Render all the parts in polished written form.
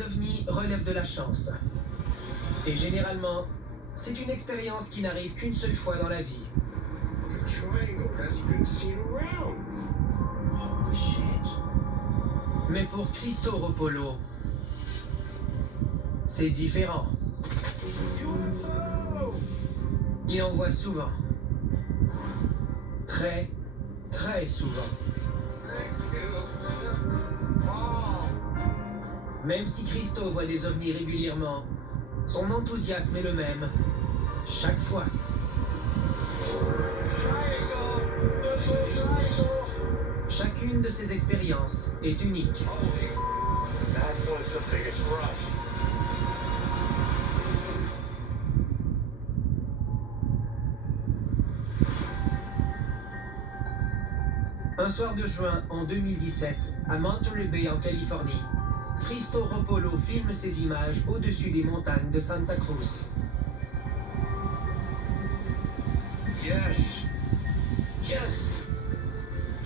ovni relève de la chance. Et généralement, c'est une expérience qui n'arrive qu'une seule fois dans la vie. Mais pour Christo Ropolo, c'est différent. Il en voit souvent. Très, très souvent. Même si Christo voit des ovnis régulièrement, son enthousiasme est le même, chaque fois. Chacune de ces expériences est unique. Un soir de juin en 2017, à Monterey Bay en Californie, Christo Ropolo filme ses images au-dessus des montagnes de Santa Cruz. Yes. Yes.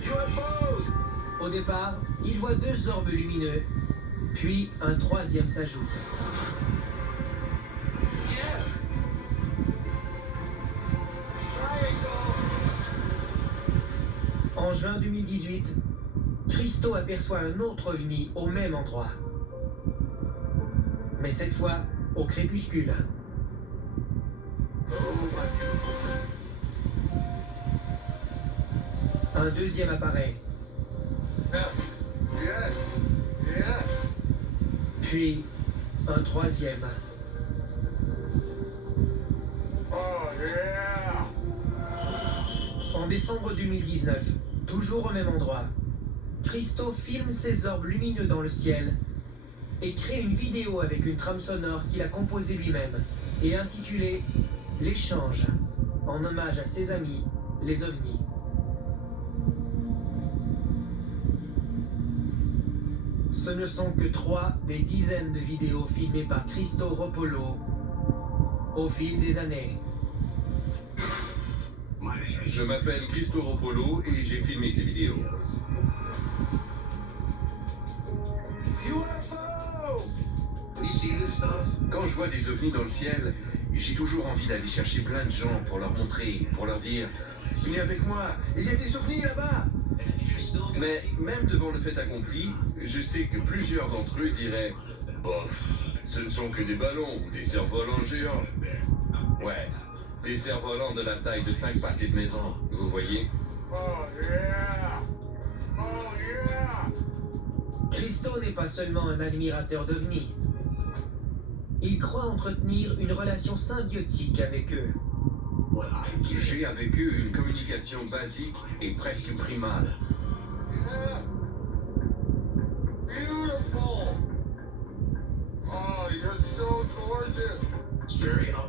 UFOs. Au départ, il voit 2 orbes lumineux, puis un 3e s'ajoute. Yes. Triangle. En juin 2018, Christo aperçoit un autre ovni au même endroit. Mais cette fois, au crépuscule. Un 2e apparaît. Puis, un 3e. En décembre 2019, toujours au même endroit, Christo filme ses orbes lumineux dans le ciel et crée une vidéo avec une trame sonore qu'il a composée lui-même et intitulée « L'échange » en hommage à ses amis, les ovnis. Ce ne sont que 3 des dizaines de vidéos filmées par Christo Ropolo au fil des années. Je m'appelle Christo Ropolo et j'ai filmé ces vidéos. Quand je vois des ovnis dans le ciel, j'ai toujours envie d'aller chercher plein de gens pour leur montrer, pour leur dire « Venez avec moi, il y a des ovnis là-bas !» Mais même devant le fait accompli, je sais que plusieurs d'entre eux diraient « Bof, ce ne sont que des ballons ou des cerfs-volants géants. » Ouais, des cerfs-volants de la taille de 5 pâtés de maison, vous voyez? Christo n'est pas seulement un admirateur d'ovnis. Il croit entretenir une relation symbiotique avec eux. J'ai avec eux une communication basique et presque primale.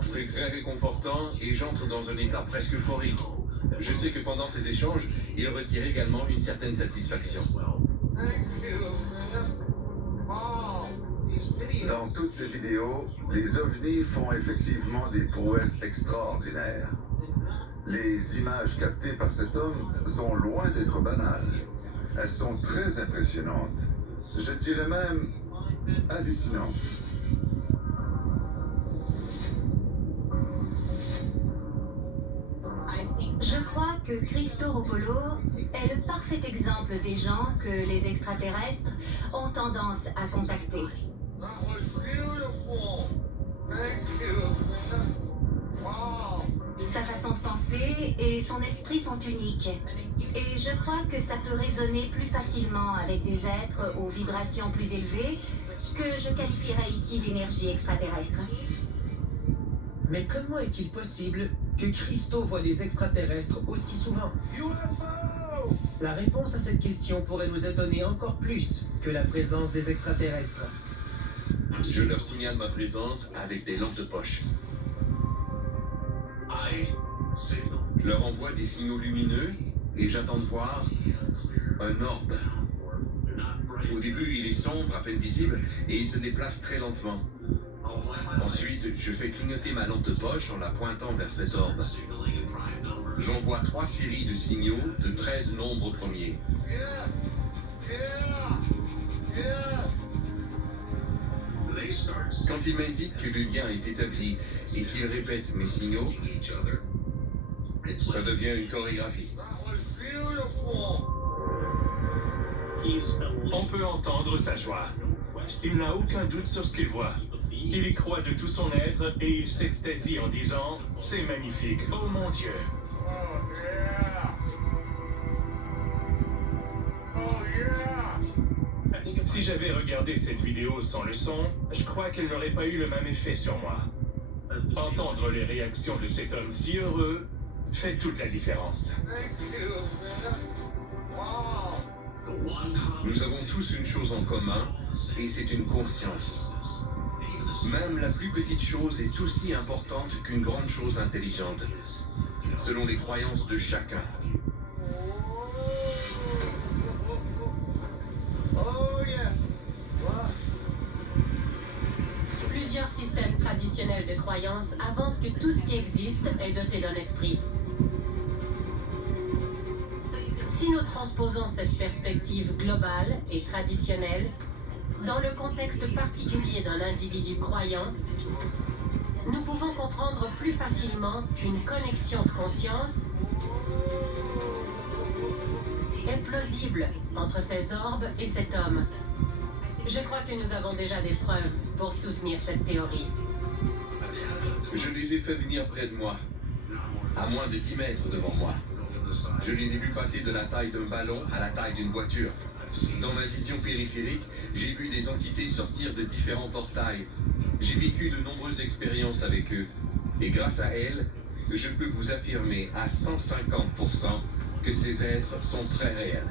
C'est très réconfortant et j'entre dans un état presque euphorique. Je sais que pendant ces échanges, il retire également une certaine satisfaction. Dans toutes ces vidéos, les ovnis font effectivement des prouesses extraordinaires. Les images captées par cet homme sont loin d'être banales. Elles sont très impressionnantes. Je dirais même hallucinantes. Je crois que Christo Ropolo est le parfait exemple des gens que les extraterrestres ont tendance à contacter. Sa façon de penser et son esprit sont uniques. Et je crois que ça peut résonner plus facilement avec des êtres aux vibrations plus élevées que je qualifierais ici d'énergie extraterrestre. Mais comment est-il possible que Christo voit des extraterrestres aussi souvent? La réponse à cette question pourrait nous étonner encore plus que la présence des extraterrestres. Je leur signale ma présence avec des lampes de poche. Je leur envoie des signaux lumineux et j'attends de voir un orbe. Au début, il est sombre, à peine visible, et il se déplace très lentement. Ensuite, je fais clignoter ma lampe de poche en la pointant vers cet orbe. J'envoie 3 séries de signaux de 13 nombres premiers. Quand il m'indique que le lien est établi et qu'il répète mes signaux, ça devient une chorégraphie. That was beautiful. On peut entendre sa joie. Il n'a aucun doute sur ce qu'il voit. Il y croit de tout son être et il s'extasie en disant « C'est magnifique, oh mon Dieu !» Oh yeah. Oh yeah. Si j'avais regardé cette vidéo sans le son, je crois qu'elle n'aurait pas eu le même effet sur moi. Entendre les réactions de cet homme si heureux fait toute la différence. Thank you, man. Wow. Nous avons tous une chose en commun, et c'est une conscience. Même la plus petite chose est aussi importante qu'une grande chose intelligente, selon les croyances de chacun. Oh yes. Wow. Plusieurs systèmes traditionnels de croyances avancent que tout ce qui existe est doté d'un esprit. Si nous transposons cette perspective globale et traditionnelle dans le contexte particulier d'un individu croyant, nous pouvons comprendre plus facilement qu'une connexion de conscience est plausible entre ces orbes et cet homme. Je crois que nous avons déjà des preuves pour soutenir cette théorie. Je les ai fait venir près de moi, à moins de 10 mètres devant moi. Je les ai vus passer de la taille d'un ballon à la taille d'une voiture. Dans ma vision périphérique, j'ai vu des entités sortir de différents portails. J'ai vécu de nombreuses expériences avec eux. Et grâce à elles, je peux vous affirmer à 150% que ces êtres sont très réels.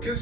Que